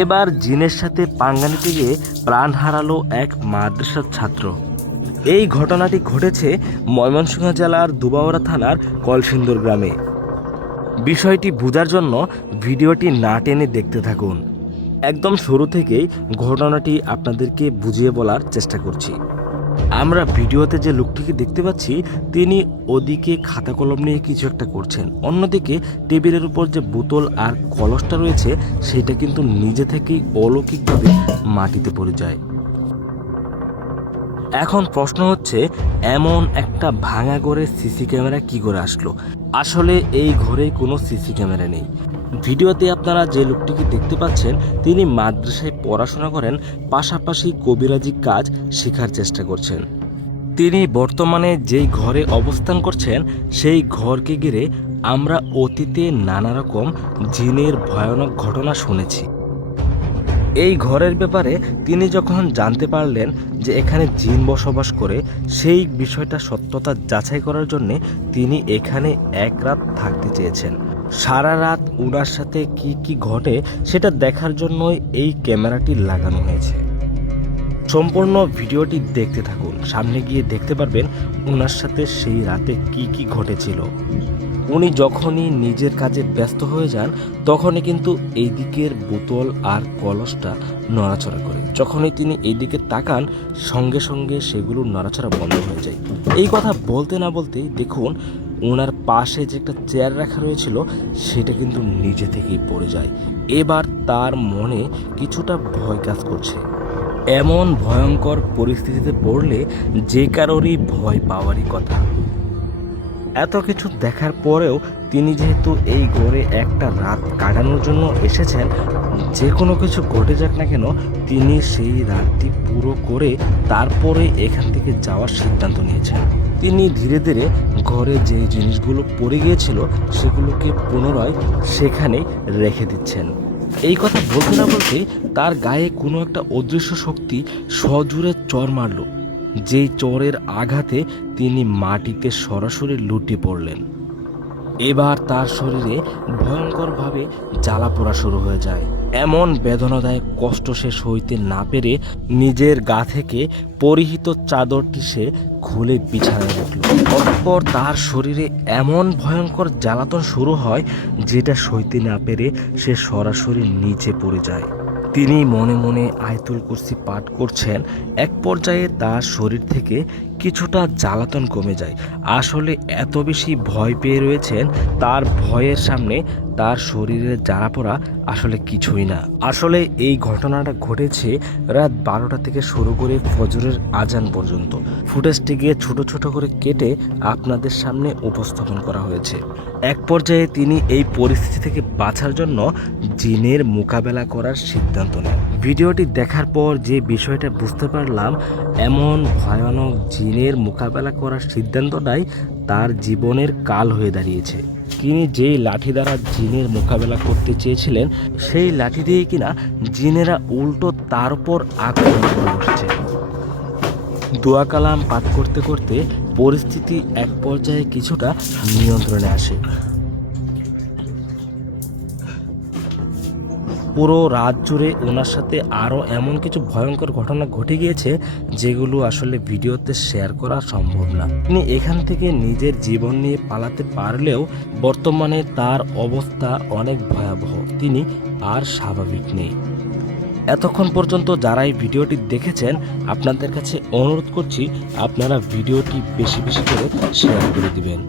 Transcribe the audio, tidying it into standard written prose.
এবার জিনের সাথে পাঙ্গা নিতে গিয়ে প্রাণ হারালো এক মাদ্রাসার ছাত্র। এই ঘটনাটি ঘটেছে ময়মনসিংহ জেলার দুবাউড়া থানার কলসিন্দুর গ্রামে। বিষয়টি বোঝার জন্য ভিডিওটি না টেনে দেখতে থাকুন। একদম শুরু থেকেই ঘটনাটি আপনাদেরকে বুঝিয়ে বলার চেষ্টা করছি। আমরা ভিডিওতে যে লোকটিকে দেখতে পাচ্ছি তিনি ওদিকে খাতা কলম নিয়ে কিছু একটা করছেন, অন্যদিকে টেবিলের উপর যে বোতল আর কলসটা রয়েছে সেটা কিন্তু নিজে থেকেই অলৌকিকভাবে মাটিতে পড়ে যায়। এখন প্রশ্ন হচ্ছে, এমন একটা ভাঙা ঘরে সিসি ক্যামেরা কি করে আসলো? আসলে এই ঘরে কোনো সিসি ক্যামেরা নেই। ভিডিওতে আপনারা যে লোকটিকে দেখতে পাচ্ছেন তিনি মাদ্রাসায় পড়াশোনা করেন, পাশাপাশি কবিরাজি কাজ শেখার চেষ্টা করছেন। তিনি বর্তমানে যেই ঘরে অবস্থান করছেন সেই ঘরকে ঘিরে আমরা অতীতে নানা রকম জিনের ভয়ানক ঘটনা শুনেছি। এই ঘরের ব্যাপারে তিনি যখন জানতে পারলেন যে এখানে জিন বসবাস করে, সেই বিষয়টা সত্যতা যাচাই করার জন্যে তিনি এখানে এক রাত থাকতে চেয়েছেন। সারা রাত ওনার সাথে কি কি ঘটে সেটা দেখার জন্যই এই ক্যামেরাটি লাগানো হয়েছে। সম্পূর্ণ ভিডিওটি দেখতে থাকুন, সামনে গিয়ে দেখতে পারবেন ওনার সাথে সেই রাতে কি কি ঘটেছিল। উনি যখনই নিজের কাজে ব্যস্ত হয়ে যান তখনই কিন্তু এই দিকের বোতল আর কলসটা নড়াচড়া করে, যখনই তিনি এই দিকে তাকান সঙ্গে সঙ্গে সেগুলো নড়াচড়া বন্ধ হয়ে যায়। এই কথা বলতে না বলতেই দেখুন ওনার পাশে যে একটা চেয়ার রাখা রয়েছিল সেটা কিন্তু নিজে থেকেই পড়ে যায়। এবার তার মনে কিছুটা ভয় কাজ করছে। এমন ভয়ঙ্কর পরিস্থিতিতে পড়লে যে কারোরই ভয় পাওয়ারই কথা। এত কিছু দেখার পরেও তিনি যেহেতু এই ঘরে একটা রাত কাটানোর জন্য এসেছেন, যে কোনো কিছু ঘটে যাক না কেন তিনি সেই রাতটি পুরো করে তারপরে এখান থেকে যাওয়ার সিদ্ধান্ত নিয়েছেন। তিনি ধীরে ধীরে ঘরে যে জিনিসগুলো পড়ে গিয়েছিল সেগুলোকে পুনরায় সেখানে রেখে দিচ্ছেন। এই কথা বলতে না বলতেই তার গায়ে কোনো একটা অদৃশ্য শক্তি সজোরে চর মারল, যেই চরের আঘাতে তিনি মাটিতে সরাসরি লুটে পড়লেন। এবার তার শরীরে ভয়ঙ্করভাবে জ্বালা পোড়া শুরু হয়ে যায়। এমন বেদনাদায়ক কষ্ট সে সইতে না পেরে নিজের গা থেকে পরিহিত চাদরটি সে খুলে বিছানায় রাখল। অতঃপর তার শরীরে এমন ভয়ঙ্কর জ্বালাতন শুরু হয় যেটা সইতে না পেরে সে সরাসরি নিচে পড়ে যায়। তিনি মনে মনে আয়াতুল কুরসি পাঠ করছেন। এক পর্যায়ে তার শরীর থেকে কিছুটা জ্বালাতন কমে যায়। আসলে এত বেশি ভয় পেয়ে রয়েছেন, তার ভয়ের সামনে তার শরীরের জ্বালা পোড়া আসলে কিছুই না। আসলে এই ঘটনাটা ঘটেছে রাত 12টা থেকে শুরু করে ফজরের আজান পর্যন্ত। ফুটেজটিকে ছোট ছোট করে কেটে আপনাদের সামনে উপস্থাপন করা হয়েছে। এক পর্যায়ে তিনি এই পরিস্থিতি থেকে বাঁচার জন্য জিনের মোকাবেলা করার সিদ্ধান্ত নেন। ভিডিওটি দেখার পর যে বিষয়টা বুঝতে পারলাম, এমন ভয়ানক জিনের মোকাবেলা করার সিদ্ধান্তটাই তার জীবনের কাল হয়ে দাঁড়িয়েছে। তিনি যেই লাঠি দ্বারা জিনের মোকাবেলা করতে চেয়েছিলেন সেই লাঠি দিয়ে কিনা জিনেরা উল্টো তার উপর আক্রমণ করে বসছে। দোয়া কালাম পাঠ করতে করতে পরিস্থিতি এক পর্যায়ে কিছুটা নিয়ন্ত্রণে আসে। পুরো রাত জুড়ে ওনার সাথে আরও এমন কিছু ভয়ঙ্কর ঘটনা ঘটে গিয়েছে যেগুলো আসলে ভিডিওতে শেয়ার করা সম্ভব না। তিনি এখান থেকে নিজের জীবন নিয়ে পালাতে পারলেও বর্তমানে তার অবস্থা অনেক ভয়াবহ, তিনি আর স্বাভাবিক নেই। এতক্ষণ পর্যন্ত যারা এই ভিডিওটি দেখেছেন আপনাদের কাছে অনুরোধ করছি আপনারা ভিডিওটি বেশি বেশি করে শেয়ার করে দিবেন।